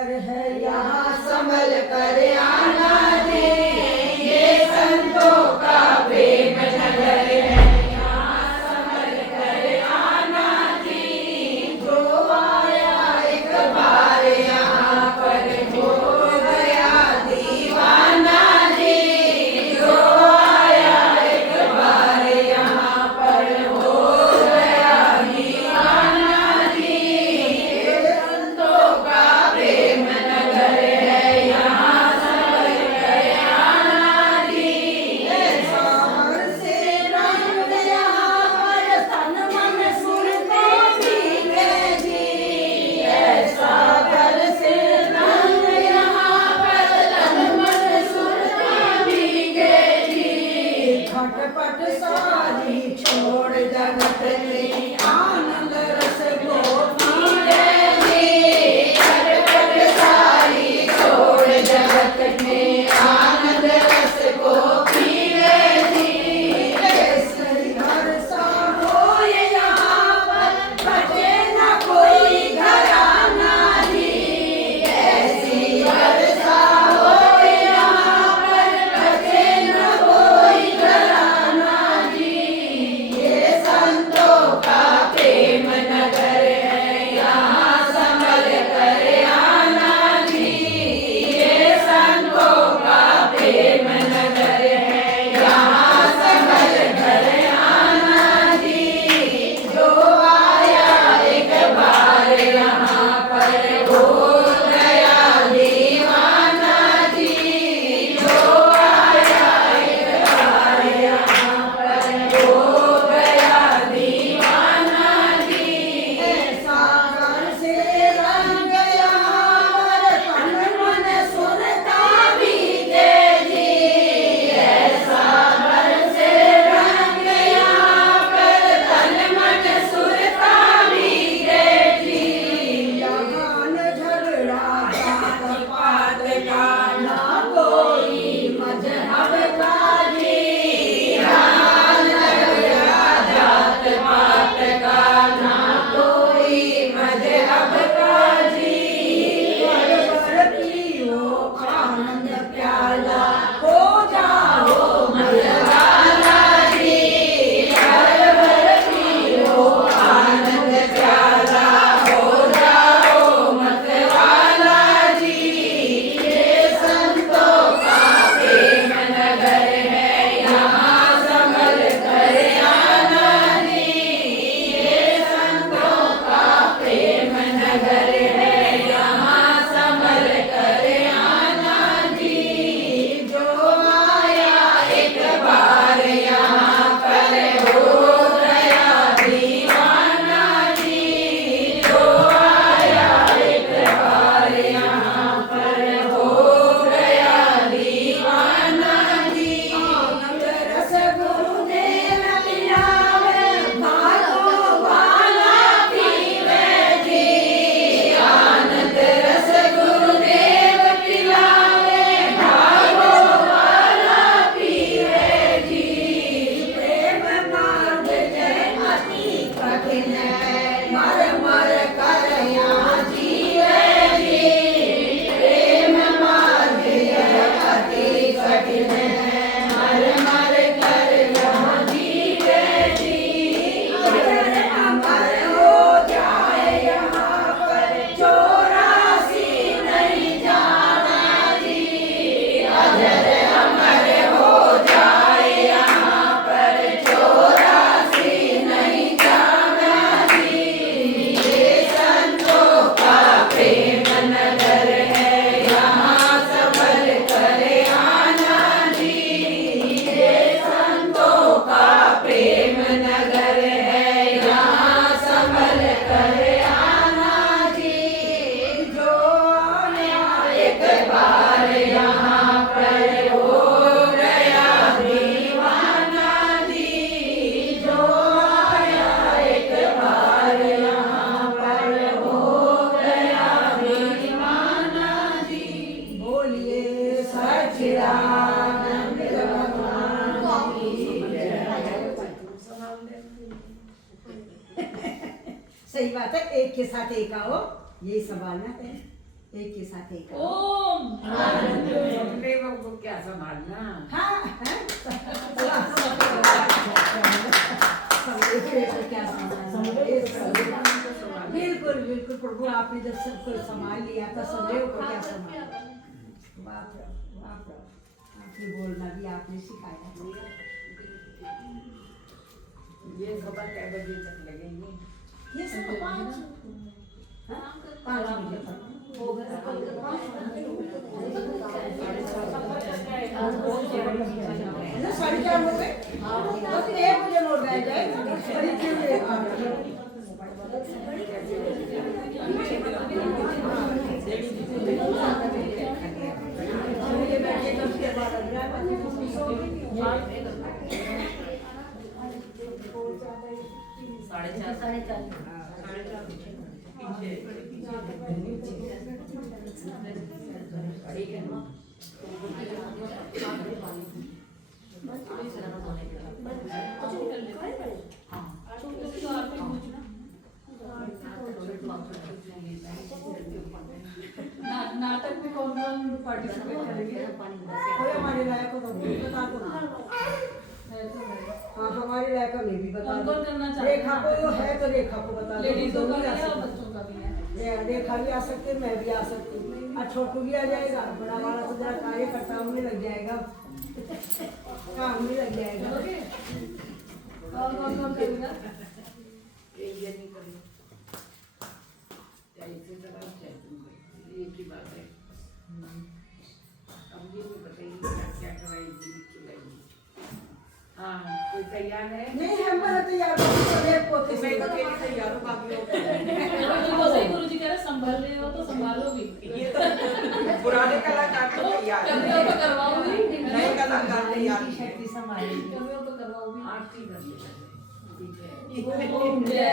घर है यहाँ संभल कर आना जी। ये संतों का प्रेम नगर है यहाँ संभल कर आना जी। जो आया एक बार यहाँ पर हो गया दीवाना जी। जो आया एक बार यहाँ पर हो गया दीवाना जी। ये संतों का प्रेम नगर है यहाँ संभल कर आना जी। ऐसा बरसे रंग यहाँ पर तन मन सुरते भीगे जी। ऐसा बरसे रंग यहाँ पर तन मन सुरते भीगे जी। खटपट सारी छोड़ जगत में आनंद रस को पीले जी। खटपट सारी छोड़ जगत में आनंद रस को पीले जी। ऐसे घर सा हो ये यहाँ पर बचे न कोई घराना जी। ऐसी घर सा हो ये यहाँ पर बचे न कोई घराना जी। ये संतों का प्रेम नगर है यहाँ संभल कर आना जी। ये संतों का प्रेम नगर है यहाँ संभल कर आना जी। जो आया एक बार यहाँ पर हो गया दीवाना जी। जो आया एक बार यहाँ पर हो गया दीवाना जी। ऐसा बरसे रंग यहाँ पर तन मन सुरता भीगे जी। ऐसा बरसे रंग यहाँ पर तन मन सुरता भीगे जी। यहाँ न झगड़ा जात पात का ना कोई मजहब का जी। यहाँ न झगड़ा जात पात का ना कोई मजहब का जी। वर पियो आनंद प्याला हो जाओ मलवाला जी। वर पियो आनंद प्याला हो जाओ मतवाला जी। ये संतों का प्रेम नगर है यहाँ संभल कर आना जी। ये संतों का प्रेम नगर है यहाँ संभल कर आना जी। जो आया एक बार यहाँ पर हो गया दीवाना जी। जो आया एक बार यहाँ पर हो गया दीवाना जी। आनंद रस गुरुदेव पिलावे भागो वाला पीवे जी। आनंद रस गुरुदेव पिलावे भागो वाला पीवे जी। प्रेम मार्ग जय अति कठिन है मर मर कर यहाँ जीवे जी। प्रेम मार्ग जय अति कठिन है मर मर कर यहाँ जीवे जी। अगर अमर हो जाए यहाँ पर चौरासी नहीं जाना जी। अगर अमर हो जाए यहाँ पर चौरासी नहीं जाना जी। ये संतों का प्रेम नगर है यहाँ संभल कर आना जी। ये संतों का प्रेम नगर है यहाँ संभल कर आना जी। जो आया एक बार यहाँ पर हो गया दीवाना जी। जो आया एक बार यहाँ पर हो गया दीवाना जी। बोलिए सच्चिदानंद भगवान की जय। सही बात है, एक के साथ एक आओ, यही संभालना है। एक के साथ एक ओम अपने को क्या संभालना। हाँ हाँ बिल्कुल बिल्कुल प्रभु, आपने जब सबको संभाल लिया था संदेह को क्या संभाला। बाप रे बाप रे, आपने बोलना भी आपने सिखाया। ये खबर कै बजे तक लगेगी? ये सब 5 मिनट तक हो गए। ना 4:30 हो गए, बस 1 बजे लौट रह जाएगा। नाटक में कौन कौन पार्टिसिपेट करेंगे? कोई हमारे लायक हो तो बता दो। हाँ हमारे लायक में भी बता कौन दो। कौन करना चाहते रेखा को है तो रेखा को बता दो। लेडीजों का भी है और बच्चों का भी है। रेखा भी आ सकती है, मैं भी आ सकती हूँ, और छोटू भी आ जाएगा। बड़ा वाला तो जरा कार्यकर्ता में लग जाएगा, काम में लग जाएगा। कौन करेगा? एक जनी करो, चाहे इसी तरह चाहे तुम करो, एक ही बात है। अब ये नहीं बताइए क्या कराएगी खिलाएगी। हाँ कोई तैयार है? नहीं हम बना तैयार हो, मैं तो अकेली तैयार हूँ, बाकी गुरु जी कह रहे संभल रहे हो तो संभालो भी। ये तो पुराने कलाकार तो तैयार है। कभी तो करवाओगी, नए कलाकार तैयार है। शक्ति संभालेगी। कभी तो करवाओगी। आरती कर लेते हैं। ठीक है। ओम जय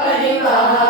परिवार